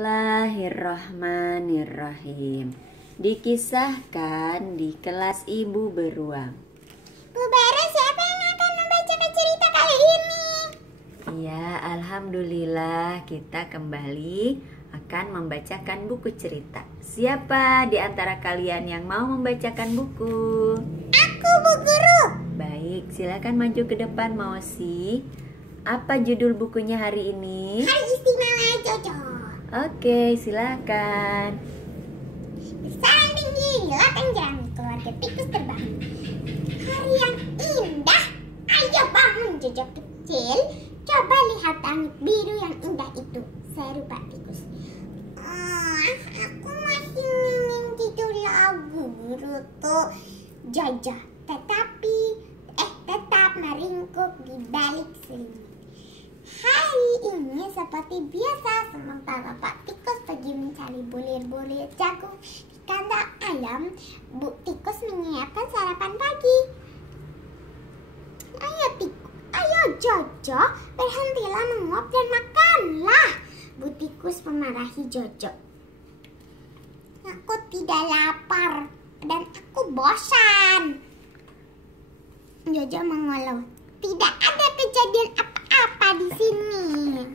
Bismillahirrahmanirrahim. Dikisahkan di kelas ibu beruang. Bu Bara, siapa yang akan membacakan cerita kali ini? Iya, alhamdulillah kita kembali akan membacakan buku cerita. Siapa di antara kalian yang mau membacakan buku? Aku, Bu Guru. Baik, silakan maju ke depan, Mosi. Apa judul bukunya hari ini? Hari Istimewa Jojo. Oke, silakan. Bersarang tinggi di latang jerami, keluarga tikus terbang. Hari yang indah. Ayo bangun Jojo kecil. Coba lihat langit biru yang indah itu, seru Pak Tikus. Aku masih ingin tidur lagi, Guru tuh. Jojo tetap meringkuk di balik selimut. Hari ini seperti biasa, sementara Pak Tikus pergi mencari bulir-bulir jagung di kandang ayam, Bu Tikus menyiapkan sarapan pagi. Ayo Jojo, berhentilah menguap dan makanlah, Bu Tikus memarahi Jojo. Aku tidak lapar dan aku bosan, Jojo mengeluh. Tidak ada kejadian apa-apa di sini.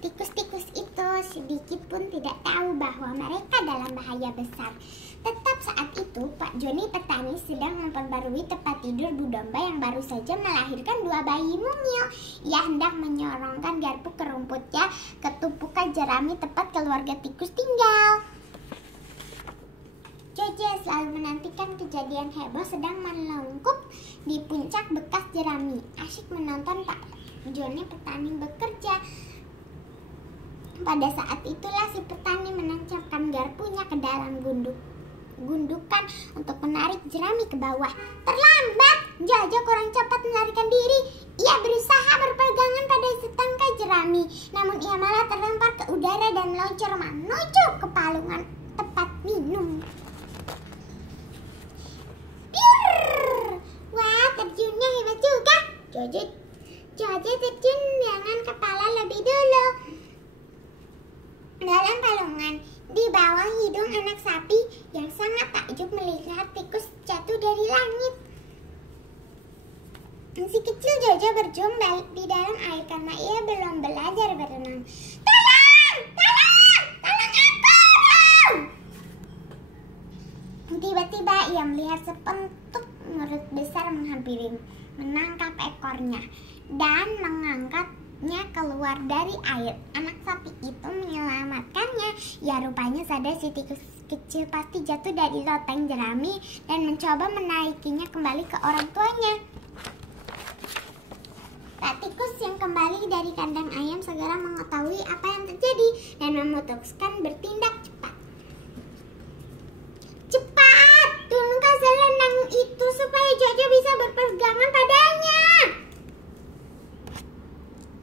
Tikus-tikus itu sedikit pun tidak tahu bahwa mereka dalam bahaya besar. Tetap saat itu, Pak Joni petani sedang memperbarui tempat tidur Bu Domba yang baru saja melahirkan 2 bayi mungil. Ia hendak menyorongkan garpu ke rumputnya ke tumpukan jerami tempat keluarga tikus tinggal. Jojo selalu menantikan kejadian heboh sedang melengkup di puncak bekas jerami. Asyik menonton Pak Joni petani bekerja. Pada saat itulah si petani menancapkan garpunya ke dalam gundukan untuk menarik jerami ke bawah. Terlambat! Jojo kurang cepat melarikan diri. Ia berusaha berpegangan pada setangkai jerami, namun ia malah terlempar ke udara dan meluncur menuju ke palungan tempat minum. Wah, terjunnya hebat juga. Jojo terjun dengan kepala lebih dulu dalam palungan. Di bawah hidung anak sapi yang sangat takjub melihat tikus jatuh dari langit. Si kecil Jojo berjuang balik di dalam air karena ia belum belajar berenang. Tolong aku! Tiba-tiba ia melihat sepentuk urut besar menghampiri, menangkap ekornya dan mengangkatnya keluar dari air. Anak sapi itu menyelamatkannya. Ya, rupanya sadar si tikus kecil pasti jatuh dari loteng jerami dan mencoba menaikinya kembali ke orang tuanya. Pak Tikus yang kembali dari kandang ayam segera mengetahui apa yang terjadi dan memutuskan bertindak cepat. Cepat, turunkan selendang itu supaya Jojo bisa berpegangan padanya.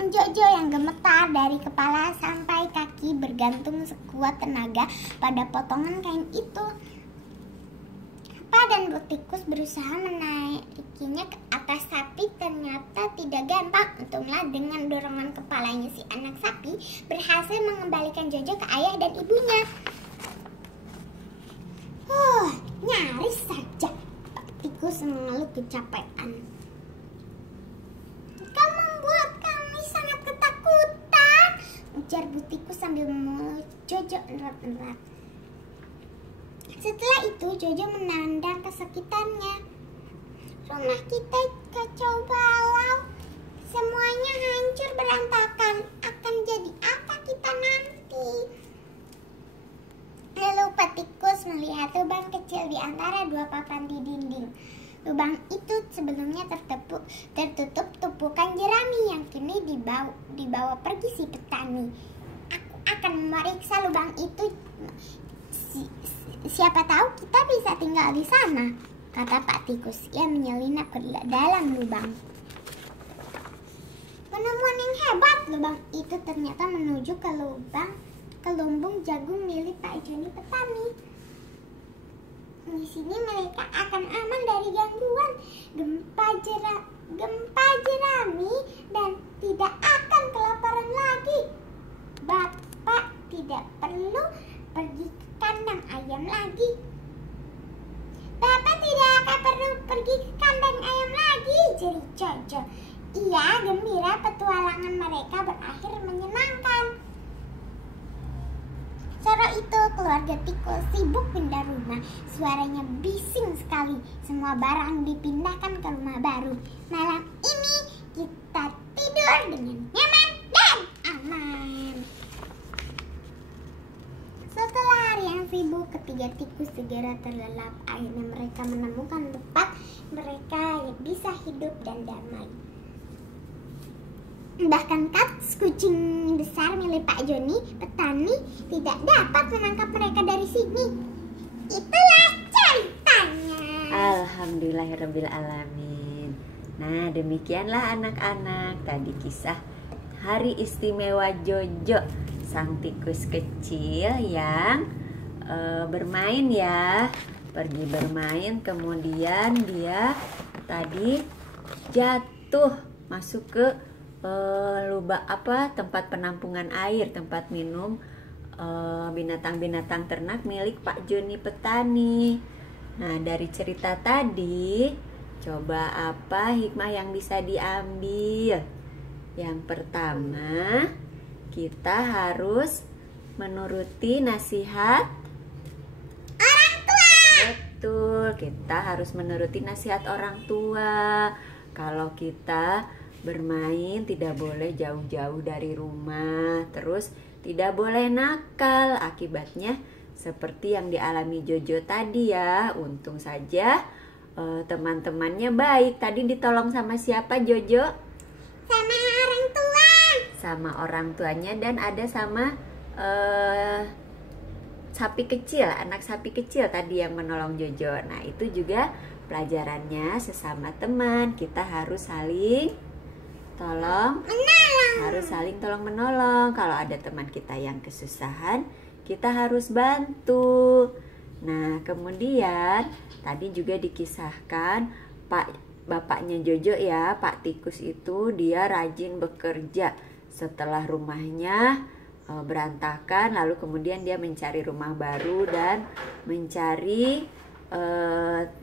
Jojo yang gemetar dari kepala sampai kaki bergantung sekuat tenaga pada potongan kain itu. Pak dan Bu Tikus berusaha menaikinya ke atas sapi, ternyata tidak gampang. Untunglah dengan dorongan kepalanya si anak sapi berhasil mengembalikan Jojo ke ayah dan ibunya. Nyaris saja. Pak Tikus mengeluh kecapean. Kau membuat kami sangat ketakutan, ujar Bu Tikus sambil memeluk Jojo erat-erat. Setelah itu Jojo menandang ke sekitarnya. Rumah kita kacau balau, semuanya hancur berantakan. Akan jadi apa kita nanti? Lalu Pak Tikus melihat lubang kecil di antara 2 papan di dinding. Lubang itu sebelumnya tertutup tumpukan jerami yang kini dibawa pergi si petani. Aku akan memeriksa lubang itu. Siapa tahu kita bisa tinggal di sana, kata Pak Tikus. Ia menyelinap ke dalam lubang. Penemuan yang hebat, lubang itu ternyata menuju ke lumbung jagung milik Pak Joni petani. Di sini mereka akan aman dari gangguan gempa jerami dan tidak akan kelaparan lagi. Bapak tidak perlu pergi ke kandang ayam lagi. Bapak tidak akan perlu pergi ke kandang ayam lagi, jerit Jojo. Ia gembira petualangan mereka berakhir menyenangkan. Sore itu keluarga tikus sibuk pindah rumah. Suaranya bising sekali. Semua barang dipindahkan ke rumah baru. Malam ini kita tidur dengan nyaman dan aman. Setelah hari yang sibuk, ketiga tikus segera terlelap. Akhirnya mereka menemukan tempat mereka yang bisa hidup dan damai. Bahkan Kats, kucing besar milik Pak Joni, petani, tidak dapat menangkap mereka dari sini. Itulah ceritanya. Alhamdulillahirrabbilalamin. Nah, demikianlah anak-anak tadi kisah hari istimewa Jojo, sang tikus kecil yang bermain ya. Pergi bermain, kemudian dia tadi jatuh masuk ke tempat penampungan air, tempat minum binatang-binatang ternak milik Pak Joni petani. Nah, dari cerita tadi, coba apa hikmah yang bisa diambil? Yang pertama, kita harus menuruti nasihat Orang tua. betul, kita harus menuruti nasihat orang tua. Kalau kita bermain tidak boleh jauh-jauh dari rumah, terus tidak boleh nakal. Akibatnya seperti yang dialami Jojo tadi ya. Untung saja teman-temannya baik. Tadi ditolong sama siapa Jojo? Sama orang tua. Sama orang tuanya, dan ada sama sapi kecil, anak sapi kecil tadi yang menolong Jojo. Nah, itu juga pelajarannya, sesama teman kita harus saling harus saling tolong menolong. Kalau ada teman kita yang kesusahan, kita harus bantu. Nah, kemudian tadi juga dikisahkan bapaknya Jojo ya, Pak Tikus itu dia rajin bekerja. Setelah rumahnya berantakan, lalu kemudian dia mencari rumah baru dan mencari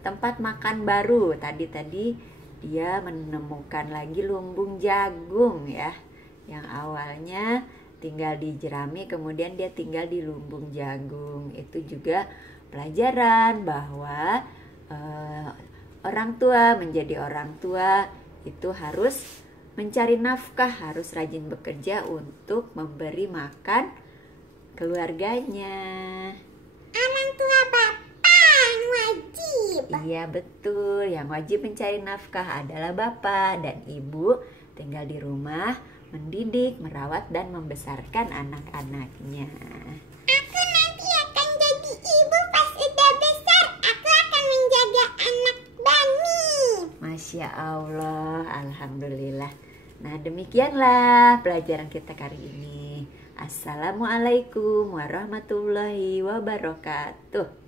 tempat makan baru. Tadi dia menemukan lagi lumbung jagung ya, yang awalnya tinggal di jerami, kemudian dia tinggal di lumbung jagung. Itu juga pelajaran bahwa orang tua menjadi orang tua itu harus mencari nafkah, harus rajin bekerja untuk memberi makan keluarganya. Orang tua bapak yang wajib. Iya betul, yang wajib mencari nafkah adalah bapak, dan ibu tinggal di rumah mendidik, merawat, dan membesarkan anak-anaknya. Aku nanti akan jadi ibu pas udah besar. Aku akan menjaga anak Bani. Masya Allah, alhamdulillah. Nah, demikianlah pelajaran kita kali ini. Assalamualaikum warahmatullahi wabarakatuh.